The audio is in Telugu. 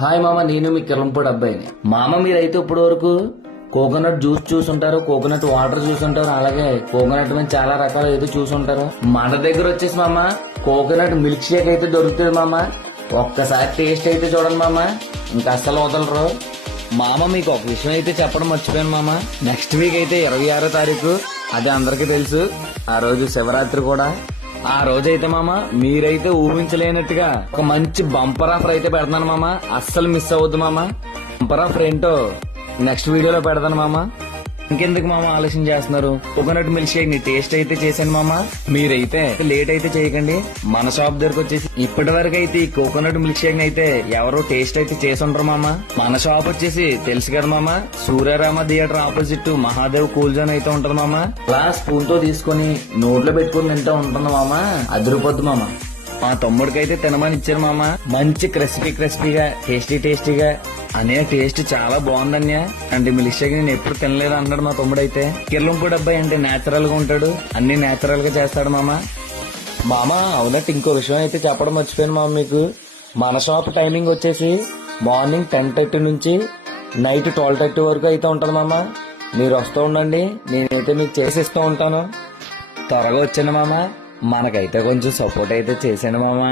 హాయ్ మామ, నేను మీ కిలంపూడి అబ్బాయిని. మామ, మీరైతే ఇప్పటి వరకు కోకోనట్ జ్యూస్ చూసుంటారు, కోకోనట్ వాటర్ చూసుంటారు, అలాగే కోకోనట్ మీద చాలా రకాలు అయితే చూసుంటారు. మన దగ్గర వచ్చేసి మామ కోకోనట్ మిల్క్ షేక్ అయితే దొరుకుతుంది మామ. ఒక్కసారి టేస్ట్ అయితే చూడండి మామ, ఇంకా అస్సలు వదలరు. మామ, మీకు ఒక విషయం అయితే చెప్పడం మర్చిపోయాను మామ. నెక్స్ట్ వీక్ అయితే 26వ తారీఖు, అది అందరికీ తెలుసు. ఆ రోజు శివరాత్రి కూడా. ఆ రోజైతే మామ మీరైతే ఊహించలేనట్టుగా ఒక మంచి బంపర్ ఆఫర్ అయితే పెడతాను మామ. అస్సలు మిస్ అవ్వద్దు మామ. బంపర్ ఆఫర్ ఏంటో నెక్స్ట్ వీడియోలో పెడతాను మామ. ఇంకెందుకు మామ ఆలోచన చేస్తున్నారు? కోకోనట్ మిల్క్ షేక్ ని టేస్ట్ అయితే చేశాను మామ. మీరైతే లేట్ అయితే చేయకండి. మన షాప్ దగ్గరకు వచ్చేసి ఇప్పటి వరకు అయితే ఈ కోకోనట్ మిల్క్ షేక్ ని అయితే ఎవరో టేస్ట్ అయితే చేసి ఉంటారు మామ. మన షాప్ వచ్చేసి తెలుసు కదా మామ, Suryarama theatre opposite Mahadev cool zone అయితే ఉంటది మామ. అలా స్పూన్ తో తీసుకుని నోట్లో పెట్టుకుని తింటూ ఉంటుంది మామ. అదిరిపోద్దు మామ. మా తమ్ముడికి అయితే తినమని ఇచ్చారు మామ. మంచి క్రిస్పీగా టేస్టీగా అనే టేస్ట్ చాలా బాగుందన్య. అంటే మిల్క్ షేక్ నేను ఎప్పుడు తినలేదు అన్నాడు మా తమ్ముడైతే. కిర్లంపూడి అబ్బాయి అంటే నేచురల్ గా ఉంటాడు, అన్ని నేచురల్ గా చేస్తాడు మామ. అవునట్టు ఇంకో విషయం అయితే చెప్పడం మర్చిపోయాను మామ మీకు. మన షాప్ టైమింగ్ వచ్చేసి మార్నింగ్ 10:30 నుంచి నైట్ 12:30 వరకు అయితే ఉంటది మామ. మీరు వస్తూ ఉండండి, నేనైతే మీకు చేసిస్తూ ఉంటాను. త్వరగా వచ్చాను మామ. మనకైతే కొంచెం సపోర్ట్ అయితే చేశాను మామ.